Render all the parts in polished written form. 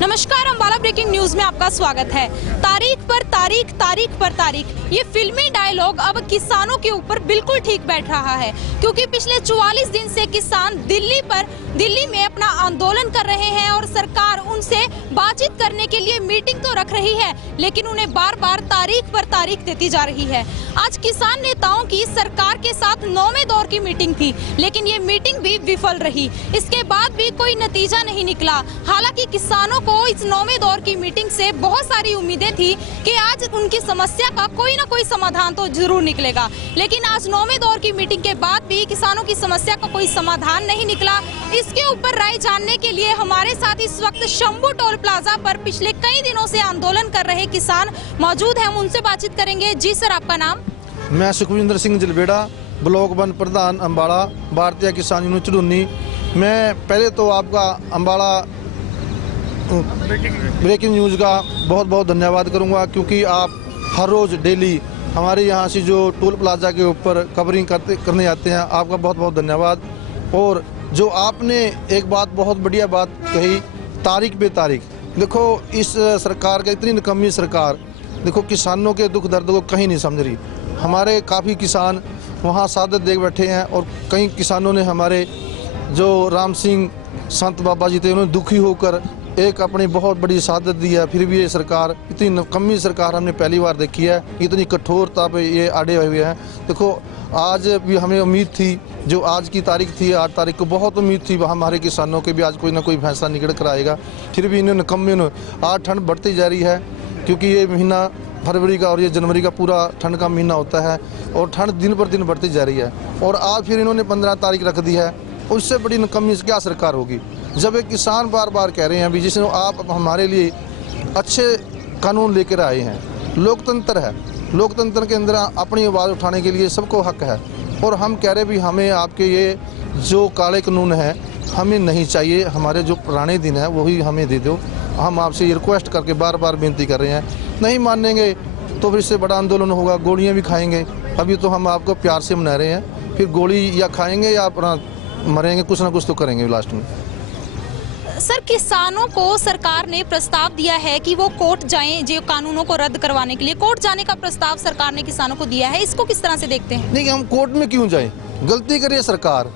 नमस्कार, Ambala breaking news में आपका स्वागत है। तारीख पर तारीख, तारीख पर तारीख, ये फिल्मी डायलॉग अब किसानों के ऊपर बिल्कुल ठीक बैठ रहा है, क्योंकि पिछले 44 दिन से किसान दिल्ली में अपना आंदोलन कर रहे हैं और सरकार उनसे बातचीत करने के लिए मीटिंग तो रख रही है, लेकिन उन्हें बार बार तारीख पर तारीख देती जा रही है। आज किसान नेताओं की सरकार के साथ 9वें दौर की मीटिंग थी, लेकिन ये मीटिंग भी विफल रही। इसके बाद भी कोई नतीजा नहीं निकला। हालांकि किसानों को इस 9वें दौर की मीटिंग से बहुत सारी उम्मीदें थी कि आज उनकी समस्या का कोई ना कोई समाधान तो जरूर निकलेगा, लेकिन आज 9वें दौर की मीटिंग के बाद भी किसानों की समस्या का कोई समाधान नहीं निकला। इसके ऊपर राय जानने के लिए हमारे साथ इस वक्त शंभू टोल प्लाजा पर पिछले कई दिनों से आंदोलन कर रहे किसान मौजूद हैं। हम उनसे बातचीत करेंगे। जी सर, आपका नाम? मैं सुखविंदर सिंह जलवेड़ा, ब्लॉक 1 प्रधान अम्बाला, भारतीय किसान यूनियन चुड़ूनी। मैं पहले तो आपका अम्बाला ब्रेकिंग न्यूज़ का बहुत बहुत धन्यवाद करूंगा, क्योंकि आप हर रोज़ डेली हमारे यहाँ से जो टोल प्लाजा के ऊपर कवरिंग करने जाते हैं, आपका बहुत बहुत धन्यवाद। और जो आपने एक बात, बहुत बढ़िया बात कही, तारीख पे तारीख। देखो इस सरकार का, इतनी निकम्मी सरकार, देखो किसानों के दुख दर्द को कहीं नहीं समझ रही। हमारे काफ़ी किसान वहाँ सादत देख बैठे हैं, और कई किसानों ने, हमारे जो राम सिंह संत बाबा जी थे, उन्होंने दुखी होकर एक अपनी बहुत बड़ी सादत दी है। फिर भी ये सरकार, इतनी निकम्मी सरकार हमने पहली बार देखी है, इतनी कठोरता पे ये अड़े हुए हैं। देखो आज भी हमें उम्मीद थी, जो आज की तारीख थी 8 तारीख को, बहुत उम्मीद थी हमारे किसानों के भी आज कोई ना कोई फैसला निकल कर आएगा। फिर भी इन्होंने निकम्मे, आज ठंड बढ़ती जा रही है, क्योंकि ये महीना फरवरी का और ये जनवरी का पूरा ठंड का महीना होता है, और ठंड दिन पर दिन बढ़ती जा रही है। और आज फिर इन्होंने 15 तारीख रख दी है। उससे बड़ी निकम्मी क्या सरकार होगी, जब एक किसान बार बार कह रहे हैं अभी, जिसमें आप हमारे लिए अच्छे कानून लेकर आए हैं। लोकतंत्र है, लोकतंत्र के अंदर अपनी आवाज़ उठाने के लिए सबको हक है, और हम कह रहे भी हमें आपके ये जो काले कानून है हमें नहीं चाहिए, हमारे जो पुराने दिन है वही हमें दे दो। हम आपसे ये रिक्वेस्ट करके बार बार विनती कर रहे हैं। नहीं मानेंगे तो फिर इससे बड़ा आंदोलन होगा, गोलियाँ भी खाएंगे। अभी तो हम आपको प्यार से मना रहे हैं, फिर गोली या खाएंगे या अपना मरेंगे, कुछ ना कुछ तो करेंगे लास्ट में। सर, किसानों को सरकार ने प्रस्ताव दिया है कि वो कोर्ट जाएं, जो कानूनों को रद्द करवाने के लिए कोर्ट जाने का प्रस्ताव सरकार ने किसानों को दिया है। इसको किस तरह से देखते हैं? नहीं, हम कोर्ट में क्यों जाएं? गलती करिए सरकार,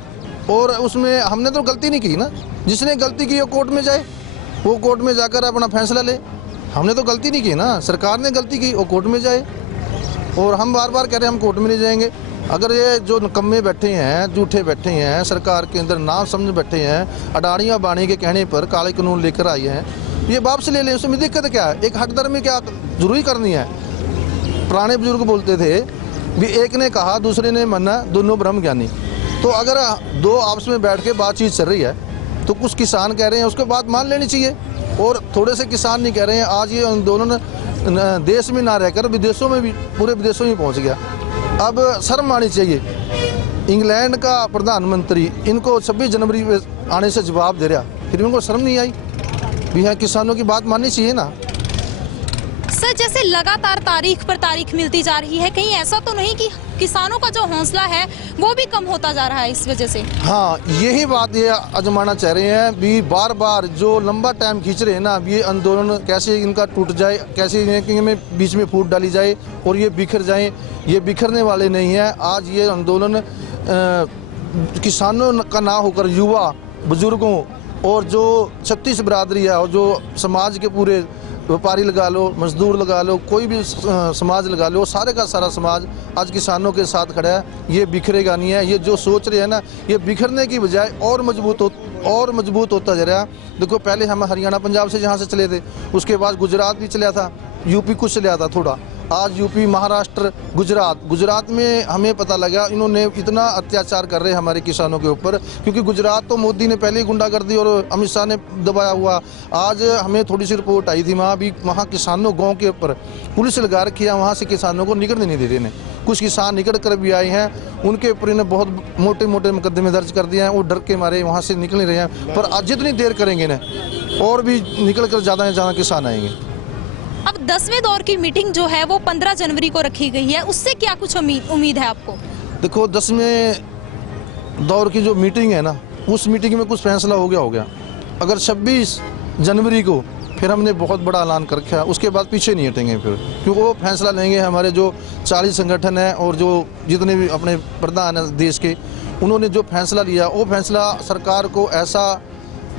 और उसमें हमने तो गलती नहीं की ना। जिसने गलती की वो कोर्ट में जाए, वो कोर्ट में जाकर अपना फैसला ले। हमने तो गलती नहीं की ना, सरकार ने गलती की, वो कोर्ट में जाए। और हम बार बार कह रहे हैं हम कोर्ट में नहीं जाएंगे। अगर ये जो निकम्मे बैठे हैं, झूठे बैठे हैं, सरकार के अंदर नाम समझ बैठे हैं, अडानिया बाणी के कहने पर काले कानून लेकर आए हैं, ये वापस ले लें, उसमें दिक्कत क्या है? एक हकदर में क्या जरूरी करनी है? पुराने बुजुर्ग बोलते थे भी एक ने कहा दूसरे ने माना, दोनों ब्रह्म ज्ञानी। तो अगर दो आपस में बैठ के बातचीत चल रही है, तो कुछ किसान कह रहे हैं उसके बात मान लेनी चाहिए, और थोड़े से किसान नहीं कह रहे हैं। आज ये आंदोलन देश में ना रहकर विदेशों में भी, पूरे विदेशों में पहुँच गया। अब शर्म आनी चाहिए। इंग्लैंड का प्रधानमंत्री इनको 26 जनवरी में आने से जवाब दे रहा, फिर इनको शर्म नहीं आई भी है? किसानों की बात माननी चाहिए ना। सर, जैसे लगातार तारीख पर तारीख मिलती जा रही है, कहीं ऐसा तो नहीं कि किसानों का जो हौसला है वो भी कम होता जा रहा है इस वजह से? हाँ, यही बात ये आजमाना चाह रहे हैं भी, बार बार जो लंबा टाइम खींच रहे हैं ना, ये आंदोलन कैसे इनका टूट जाए, कैसे इनमें बीच में फूट डाली जाए और ये बिखर जाए। ये बिखरने वाले नहीं है। आज ये आंदोलन किसानों का ना होकर युवा, बुजुर्गों और जो 36 बिरादरी है, और जो समाज के पूरे व्यापारी लगा लो, मजदूर लगा लो, कोई भी समाज लगा लो, सारे का सारा समाज आज किसानों के साथ खड़ा है। ये बिखरेगा नहीं है। ये जो सोच रहे हैं ना, ये बिखरने की बजाय और मजबूत होता जा रहा है। देखो पहले हम हरियाणा पंजाब से जहाँ से चले थे, उसके बाद गुजरात भी चला था, यूपी कुछ चला था थोड़ा, आज यूपी, महाराष्ट्र, गुजरात में हमें पता लगा इन्होंने इतना अत्याचार कर रहे हैं हमारे किसानों के ऊपर, क्योंकि गुजरात तो मोदी ने पहले ही गुंडागर्दी और अमित शाह ने दबाया हुआ। आज हमें थोड़ी सी रिपोर्ट आई थी, वहाँ भी किसानों, गांव के ऊपर पुलिस लगा रखी है, वहाँ से किसानों को निकलने नहीं दे रहे हैं। कुछ किसान निकल कर भी आए हैं, उनके ऊपर इन्हें बहुत मोटे मोटे मुकदमे दर्ज कर दिए हैं, वो डर के मारे वहाँ से निकल नहीं रहे हैं। पर आज जितनी देर करेंगे ना, और भी निकल कर ज़्यादा से ज़्यादा किसान आएंगे। अब 10वें दौर की मीटिंग जो है वो 15 जनवरी को रखी गई है, उससे क्या कुछ उम्मीद है आपको? देखो 10वें दौर की जो मीटिंग है ना, उस मीटिंग में कुछ फैसला हो गया। अगर 26 जनवरी को फिर हमने बहुत बड़ा ऐलान कर रखा है, उसके बाद पीछे नहीं हटेंगे फिर, क्योंकि वो फैसला लेंगे हमारे जो 40 संगठन हैं और जो जितने भी अपने प्रधान हैं देश के, उन्होंने जो फैसला लिया वो फैसला सरकार को ऐसा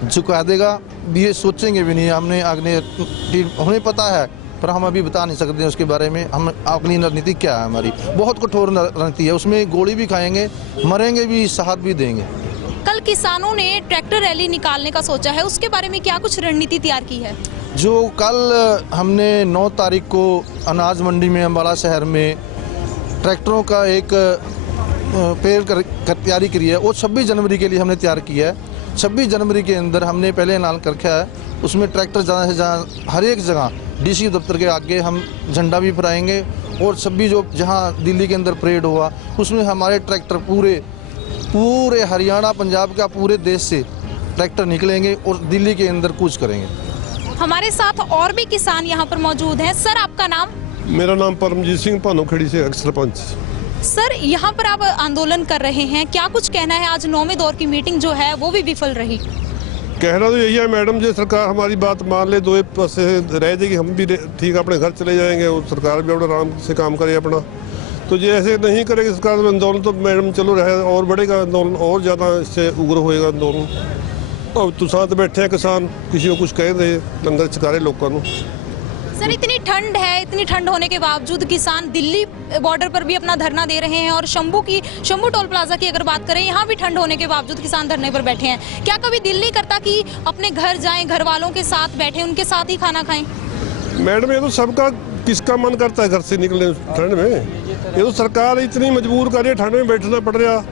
झुका देगा, ये सोचेंगे भी नहीं। हमने आगे हमें पता है पर हम अभी बता नहीं सकते उसके बारे में। हम अपनी रणनीति क्या है, हमारी बहुत कठोर रणनीति है, उसमें गोली भी खाएंगे, मरेंगे भी, साथ भी देंगे। कल किसानों ने ट्रैक्टर रैली निकालने का सोचा है, उसके बारे में क्या कुछ रणनीति तैयार की है? जो कल हमने 9 तारीख को अनाज मंडी में अम्बाला शहर में ट्रैक्टरों का एक तैयारी करी है, वो 26 जनवरी के लिए हमने तैयार किया है। 26 जनवरी के अंदर हमने पहले ऐलान कर रखा है, उसमें ट्रैक्टर ज़्यादा से ज़्यादा हर एक जगह डीसी दफ्तर के आगे हम झंडा भी फहराएंगे, और 26 जो जहाँ दिल्ली के अंदर परेड हुआ उसमें हमारे ट्रैक्टर पूरे हरियाणा, पंजाब का, पूरे देश से ट्रैक्टर निकलेंगे और दिल्ली के अंदर कूच करेंगे। हमारे साथ और भी किसान यहाँ पर मौजूद हैं। सर, आपका नाम? मेरा नाम परमजीत सिंह, भानोखेड़ी से एक्स सरपंच। सर, यहाँ पर आप आंदोलन कर रहे हैं, क्या कुछ कहना है? आज 9वें दौर की मीटिंग जो है वो भी विफल रही। कहना तो यही है मैडम, जो सरकार हमारी बात मान ले, 2 पासे रह जाएगी, हम भी ठीक अपने घर चले जाएंगे और सरकार भी अपना आराम से काम करे अपना। तो ये ऐसे नहीं करेगी सरकार में आंदोलन तो मैडम चलो रहे और बढ़ेगा आंदोलन, और ज़्यादा इससे उग्र होएगा आंदोलन। और तुसां तो बैठे हैं किसान, किसी को कुछ कह रहे, लंगर छका रहे लोगों को। सर, इतनी ठंड है, इतनी ठंड होने के बावजूद किसान दिल्ली बॉर्डर पर भी अपना धरना दे रहे हैं, और शंभू टोल प्लाजा की अगर बात करें, यहाँ भी ठंड होने के बावजूद किसान धरने पर बैठे हैं। क्या कभी दिल नहीं करता कि अपने घर जाएं, घर वालों के साथ बैठे, उनके साथ ही खाना खाएं? मैडम, ये तो सबका, किसका मन करता है घर से निकलने ठंड में? ये तो सरकार इतनी मजबूर कर रही है, ठंड में बैठना पड़ रहा,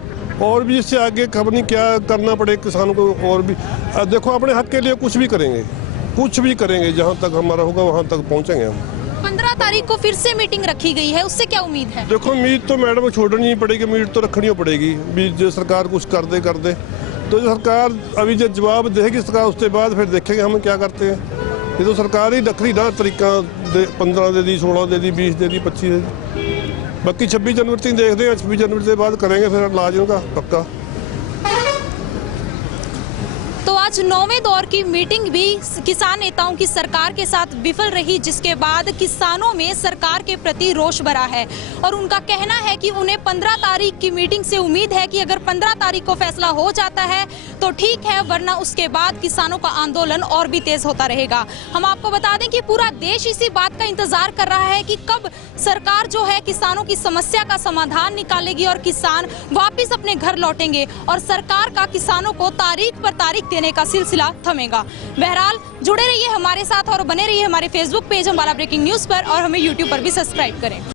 और भी इससे आगे खबर नहीं क्या करना पड़े किसानों को। और भी देखो, अपने हक के लिए कुछ भी करेंगे, जहाँ तक हमारा होगा वहाँ तक पहुँचेंगे हम। 15 तारीख को फिर से मीटिंग रखी गई है, उससे क्या उम्मीद है? देखो, उम्मीद तो मैडम छोड़नी ही पड़ेगी, उम्मीद तो रखनी ही पड़ेगी भी, जो सरकार कुछ कर दे तो जो सरकार अभी जो जवाब देगी सरकार, उसके बाद फिर देखेंगे हम क्या करते हैं। ये तो सरकार ही रखी ना तरीका, 15 दे दी, 16 दे दी, 20 दे दी, 25 दे दी, बाकी 26 जनवरी तक देखते हैं। 26 जनवरी के बाद करेंगे फिर इलाज उनका पक्का। तो आज 9वें दौर की मीटिंग भी किसान नेताओं की सरकार के साथ विफल रही, जिसके बाद किसानों में सरकार के प्रति रोष भरा है, और उनका कहना है कि उन्हें 15 तारीख की मीटिंग से उम्मीद है कि अगर 15 तारीख को फैसला हो जाता है तो ठीक है, वरना उसके बाद किसानों का आंदोलन और भी तेज होता रहेगा। हम आपको बता दें कि पूरा देश इसी बात का इंतजार कर रहा है कि कब सरकार जो है किसानों की समस्या का समाधान निकालेगी और किसान वापिस अपने घर लौटेंगे, और सरकार का किसानों को तारीख पर तारीख देने का सिलसिला थमेगा। बहरहाल, जुड़े रहिए हमारे साथ और बने रहिए हमारे Facebook page Ambala breaking news पर, और हमें यूट्यूब पर भी सब्सक्राइब करें।